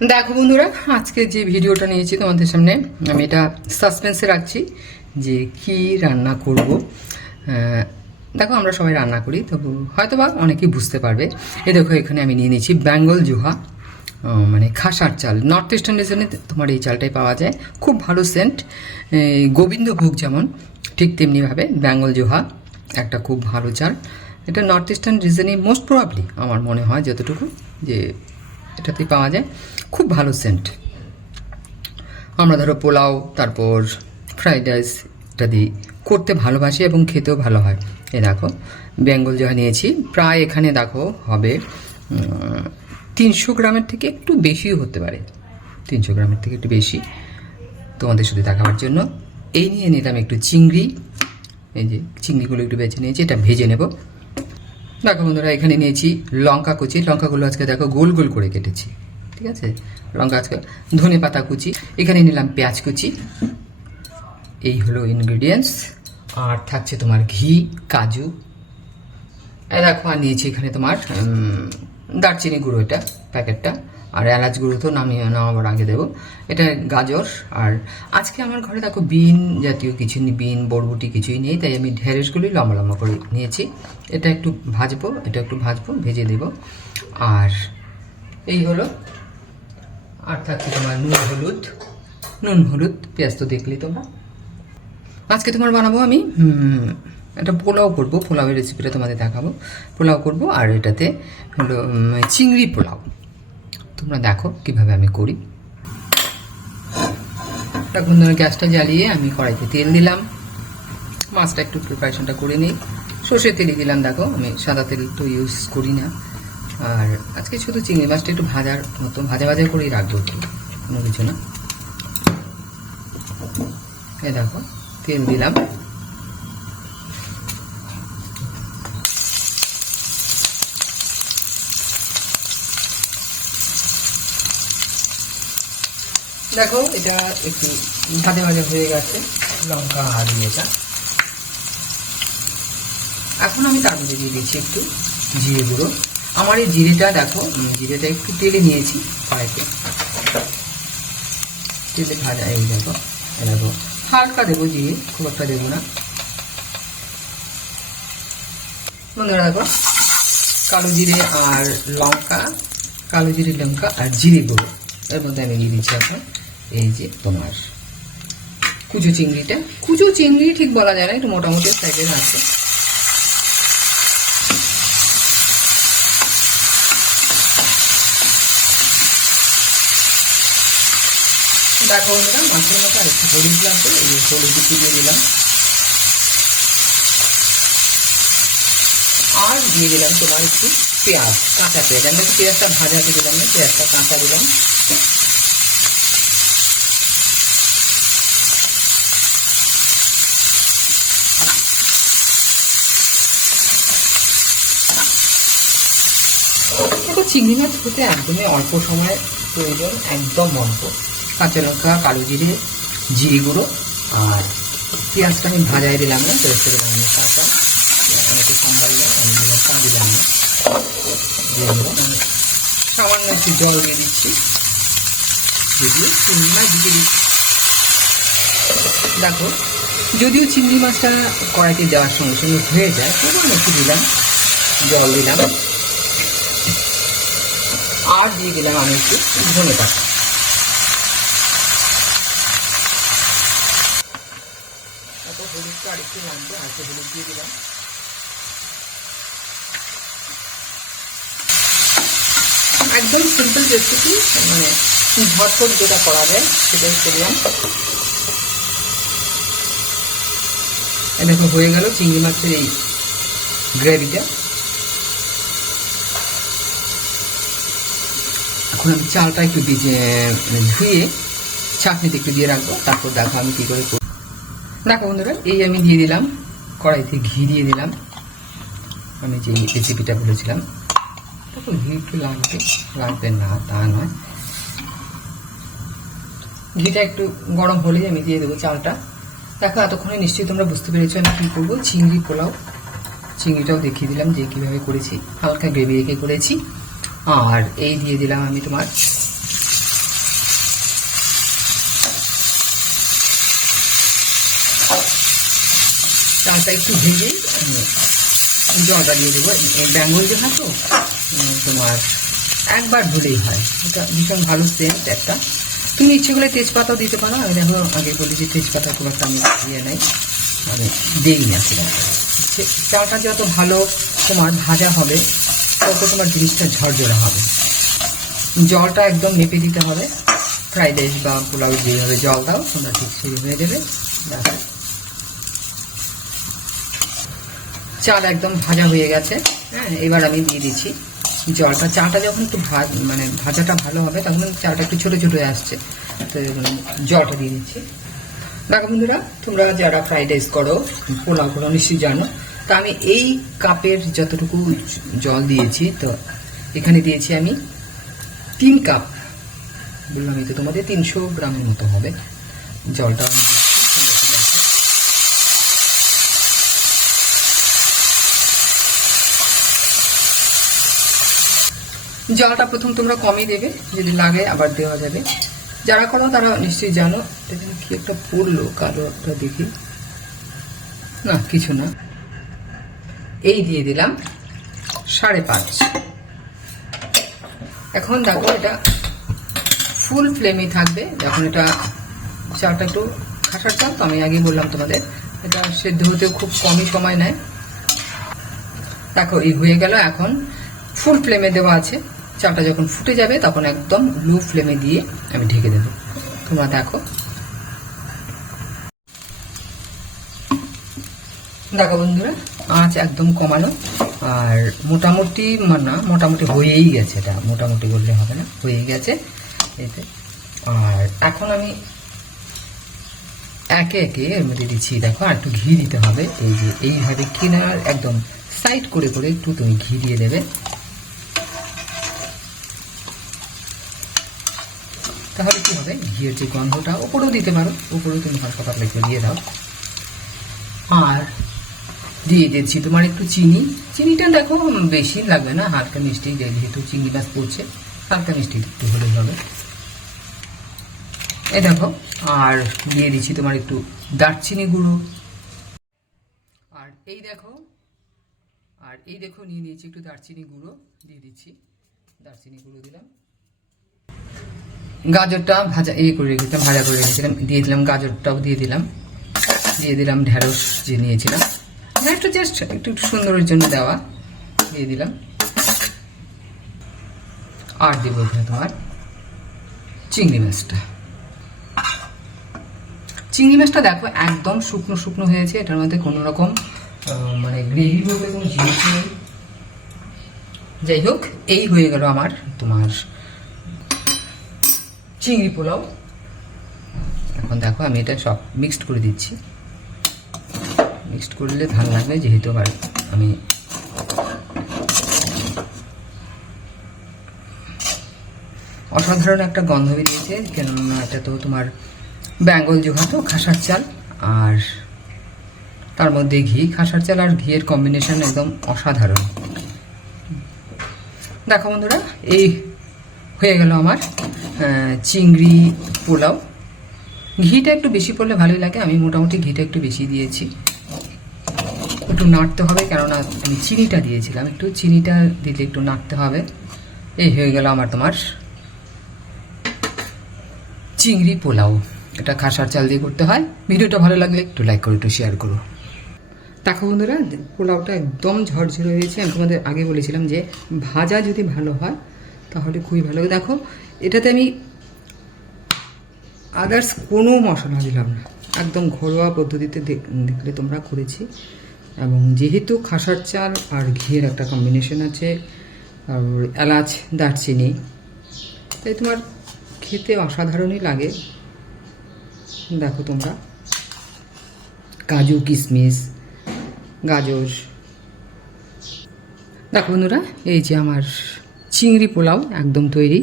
দেখো বন্ধুরা, আজকে যে ভিডিওটা নিয়েছি তোমাদের সামনে, আমি এটা সাসপেন্সে রাখছি যে কি রান্না করব। দেখো আমরা সবাই রান্না করি তবু হয়তো বা অনেকেই বুঝতে পারবে। এ দেখো, এখানে আমি নিয়ে নিয়েছি বেঙ্গল জুহা মানে খাসার চাল। নর্থ ইস্টার্ন রিজনে তোমার এই চালটাই পাওয়া যায়। খুব ভালো সেন্ট গোবিন্দভোগ যেমন, ঠিক তেমনিভাবে বেঙ্গল জুহা, একটা খুব ভালো চাল। এটা নর্থ ইস্টার্ন রিজনে মোস্ট প্রবাবলি আমার মনে হয় যতটুকু, যে এটাতেই পাওয়া যায়। খুব ভালো সেন্ট আমরা ধরো পোলাও, তারপর ফ্রাইড রাইস ইত্যাদি করতে ভালোবাসি এবং খেতেও ভালো হয়। এ দেখো বেঙ্গল যা নিয়েছি, প্রায় এখানে দেখো হবে তিনশো গ্রামের থেকে একটু বেশিও হতে পারে। তিনশো গ্রামের থেকে একটু বেশি। তোমাদের সাথে দেখাবার জন্য এই নিয়ে নিলাম একটু চিংড়ি। এই যে চিংড়িগুলো একটু বেছে নিয়েছি, এটা ভেজে নেব। দেখো বন্ধুরা, এখানে নিয়েছি লঙ্কা কুচি। লঙ্কাগুলো আজকে দেখো গোল গোল করে কেটেছি। ঠিক আছে? লঙ্কা আজকে ধনে পাতা কুচি। এখানে নিলাম পেঁয়াজ কুচি। এই হলো ইনগ্রিডিয়েন্টস আর থাকছে তোমার ঘি, কাজু। এ দেখো, আর নিয়েছি এখানে তোমার দারচিনি গুঁড়ো এটা, প্যাকেটটা। আর এলাচ গুঁড়ো তো নামিয়ে নামাবার আগে দেবো। এটা গাজর, আর আজকে আমার ঘরে দেখো বিন জাতীয় কিছু নেই বিন, বরবটি কিছুই নেই, তাই আমি ঢেঁড়সগুলি লম্বা লম্বা করে নিয়েছি। এটা একটু ভাজবো, এটা একটু ভাজবো, ভেজে দেব। আর এই হলো, আর থাকছে তোমার নুন হলুদ নুন হলুদ, পেঁয়াজ তো দেখলি তোমরা। আজকে তোমার বানাবো আমি একটা পোলাও করব, পোলাওয়ের রেসিপিটা তোমাদের দেখাবো। পোলাও করব, আর এটাতে হলো চিংড়ি পোলাও। তোমরা দেখো কীভাবে আমি করি। এখন ধরো গ্যাসটা জ্বালিয়ে আমি কড়াইতে তেল দিলাম। মাছটা একটু প্রিপারেশনটা করে নিই। সর্ষের তেলই দিলাম, দেখো, আমি সাদা তেল তো ইউজ করি না। আর আজকে শুধু চিংড়ি মাছটা একটু ভাজার মতো, ভাজা ভাজা করেই রাখব কোনো কিছু না। এই দেখো, তেল দিলাম। দেখো, এটা একটু ভাজা ভাজা হয়ে গেছে। লঙ্কা আর এটা এখন আমি তার মধ্যে দিয়ে দিচ্ছি একটু জিরে গুঁড়ো। আমার এই জিরেটা দেখো জিরেটা একটু তেলে নিয়েছি কড়াইতে। তেলে ভাজা, এই দেখো দেখো। হালকা দেবো জিরে, খুব একটা দেবো না। বন্ধুরা দেখো, কালো জিরে আর লঙ্কা, কালো জিরে লঙ্কা আর জিরে গুঁড়ো, এর মধ্যে আমি দিয়ে দিচ্ছি এখন। এই যে তোমার কুচো চিংড়িটা। কুচো চিংড়ি ঠিক বলা যায় না একটু মোটামুটি সাইজের আছে। দেখো বন্ধুরা মাছের মতো আর একটু হলুদ লাগবে এই হলুদ দিয়ে দিলাম। আর দিয়ে দিলাম তোমার একটু পেঁয়াজ কাঁচা পেঁয়াজ। আমি পেঁয়াজটা ভাজাতে দিলাম না পেঁয়াজটা কাঁচা দিলাম দেখো চিংড়ি মাছ হতে একদমই অল্প সময় প্রয়োজন, একদম অল্প। কাঁচা লঙ্কা, কালো জিরে জিরে গুঁড়ো আর পেঁয়াজটা আমি ভাজাই দিলাম না পেঁয়াজটা দিলাম আমি কাঁচা অনেকে সম্বার নেই আমি দিলাম তা দিলাম না সামান্য একটু জল দিয়ে দিচ্ছি। যদিও চিংড়ি মাছ দিয়ে দিচ্ছি। দেখো, যদিও চিংড়ি মাছটা কড়াইতে দেওয়ার সঙ্গে সঙ্গে হয়ে যায় তবু একটু দিলাম, জল দিলাম। আর দিয়ে দিলাম আমি একটু ধনে পাতা। হলুদটা আর লাগবে আর একটু হলুদ দিয়ে দিলাম। একদম সিম্পল রেসিপি মানে যেটা করা যায় সেটাই করলাম হয়ে গেল চিংড়ি মাছের এই গ্রেভিটা এখন আমি চালটা একটু ভিজে মানে ধুয়ে ছাঁকনিতে একটু দিয়ে রাখব। তারপর দেখো আমি কি করে করব। দেখো বন্ধুরা, এই আমি দিয়ে দিলাম, কড়াইতে ঘি দিয়ে দিলাম। আমি যে রেসিপিটা বলেছিলাম, দেখো ঘি একটু লাগবে লাগবে না, তা নয়। ঘিটা একটু গরম হলেই আমি দিয়ে দেবো চালটা। দেখো এতক্ষণে নিশ্চয়ই তোমরা বুঝতে পেরেছ আমি কী করব। চিংড়ি পোলাও, চিংড়িটাও দেখিয়ে দিলাম যে কীভাবে করেছি। হালকা গ্রেভি রেখে করেছি। আর এই দিয়ে দিলাম আমি তোমার চালটা একটু ভেজে জলটা দিয়ে দেবো। বেঙ্গল না তো তোমার একবার ধুলেই হয়। এটা ভীষণ ভালো সেন্ট একটা। তুমি ইচ্ছে করলে তেজপাতাও দিতে পারো। আমি দেখো আগে বলি যে তেজপাতা খুব একটা আমি দিয়ে নেই। মানে দেই না সেটা চালটা যত ভালো তোমার ভাজা হবে তত তোমার জিনিসটা ঝরঝরা হবে। জলটা একদম মেপে দিতে হবে। ফ্রাইড রাইস বা পোলাও যেভাবে জল দাও, তোমরা ঠিক সেই হয়ে দেবে। চাল একদম ভাজা হয়ে গেছে। হ্যাঁ এবার আমি দিয়ে দিচ্ছি জলটা। চাটা যখন একটু ভাজ মানে ভাজাটা ভালো হবে, তখন চালটা একটু ছোটো ছোটো আসছে। তো জলটা দিয়ে দিচ্ছি। দেখো বন্ধুরা, তোমরা যারা ফ্রাইড রাইস করো, পোলাও করো, নিশ্চয়ই জানো তা আমি এই কাপের যতটুকু জল দিয়েছি, তো এখানে দিয়েছি আমি তিন কাপ। বললাম তো তোমাদের তিনশো গ্রামের মতো হবে। জলটা। জলটা প্রথম তোমরা কমই দেবে, যদি লাগে আবার দেওয়া যাবে। যারা করো তারা নিশ্চয়ই জানো এখানে কি একটা পড়ল, কালো একটা দেখি। না, কিছু না। এই দিয়ে দিলাম সাড়ে পাঁচ। এখন দেখো এটা ফুল ফ্লেমে থাকবে। যখন এটা চাটা একটু খাসার চাল, তো আমি আগে বললাম তোমাদের, এটা সেদ্ধ হতেও খুব কমই সময় নেয়। দেখো, এই হয়ে গেল। এখন ফুল ফ্লেমে দেওয়া আছে। চালটা যখন ফুটে যাবে, তখন একদম লো ফ্লেমে দিয়ে আমি ঢেকে দেবো। তোমরা দেখো। দেখো বন্ধুরা আঁচ একদম কমানো আর মোটামুটি না, মোটামুটি হয়েই গেছে এটা। মোটামুটি বললে হবে না, হয়েই গেছে এতে। আর এখন আমি একে একে এর মধ্যে দিচ্ছি। দেখো, আর একটু ঘি দিতে হবে। এই যে, এইভাবে কিনার একদম সাইড করে করে একটু তুমি ঘি দিয়ে দেবে। তাহলে কি হবে? ঘিয়ের যে গন্ধটা, ওপরেও দিতে পারো। ওপরেও তুমি হালকা পাতলা একটু দিয়ে দাও। আর দিয়ে দিচ্ছি। তোমার একটু চিনি। চিনিটা দেখো, বেশি লাগবে না, হালকা মিষ্টি যেহেতু চিংড়ি মাছ পড়ছে, হালকা মিষ্টি একটু হলেই হবে। এই দেখো, আর দিয়ে দিচ্ছি তোমার একটু দারচিনি গুঁড়ো। আর এই দেখো, আর এই দেখো, নিয়ে নিয়েছি একটু দারচিনি গুঁড়ো, দিয়ে দিচ্ছি। দারচিনি গুঁড়ো দিলাম। গাজরটা ভাজা ইয়ে করে রেখেছিলাম, ভাজা করে রেখেছিলাম, দিয়ে দিলাম গাজরটাও দিয়ে দিলাম। দিয়ে দিলাম ঢেঁড়স যে নিয়েছিলাম। একটু জাস্ট একটু একটু সুন্দরের জন্য দেওয়া দিয়ে দিলাম। আর দেবো এখানে তোমার চিংড়ি মাছটা। চিংড়ি মাছটা দেখো একদম শুকনো শুকনো হয়েছে, এটার মধ্যে কোনো রকম মানে গ্রেভি বলতে কোনো জিনিস নেই। যাই হোক, এই হয়ে গেল আমার তোমার চিংড়ি পোলাও। এখন দেখো আমি এটা সব মিক্সড করে দিচ্ছি। মিক্সড করলে ভালো লাগবে, যেহেতু আবার আমি অসাধারণ একটা গন্ধ বেরিয়েছে, কেননা এটা তো তোমার বেঙ্গল জোহা তো খাসার চাল, আর তার মধ্যে ঘি, খাসার চাল আর ঘিয়ের কম্বিনেশন একদম অসাধারণ। দেখো বন্ধুরা, এই হয়ে গেল আমার চিংড়ি পোলাও। ঘিটা একটু বেশি পড়লে ভালোই লাগে, আমি মোটামুটি ঘিটা একটু বেশি দিয়েছি। একটু নাড়তে হবে, কেননা আমি চিনিটা দিয়েছিলাম। একটু চিনিটা দিলে একটু নাড়তে হবে। এই হয়ে গেল আমার তোমার চিংড়ি পোলাও। এটা খাসার চাল দিয়ে করতে হয়। ভিডিওটা ভালো লাগলে একটু লাইক করো, একটু শেয়ার করো। দেখো বন্ধুরা, পোলাওটা একদম ঝরঝরে হয়েছে। আমি তোমাদের আগে বলেছিলাম যে ভাজা যদি ভালো হয়, তাহলে খুবই ভালো দেখো, এটাতে আমি আদার্স কোনো মশলা দিলাম না। একদম ঘরোয়া পদ্ধতিতে দেখ- দেখলে তোমরা করেছি। এবং যেহেতু খাসার চাল আর ঘিয়ের একটা কম্বিনেশন আছে, আর এলাচ, দারচিনি, তাই তোমার খেতে অসাধারণই লাগে। দেখো তোমরা। কাজু কিশমিশ গাজর। দেখো বন্ধুরা, এই যে আমার চিংড়ি পোলাও একদম তৈরি।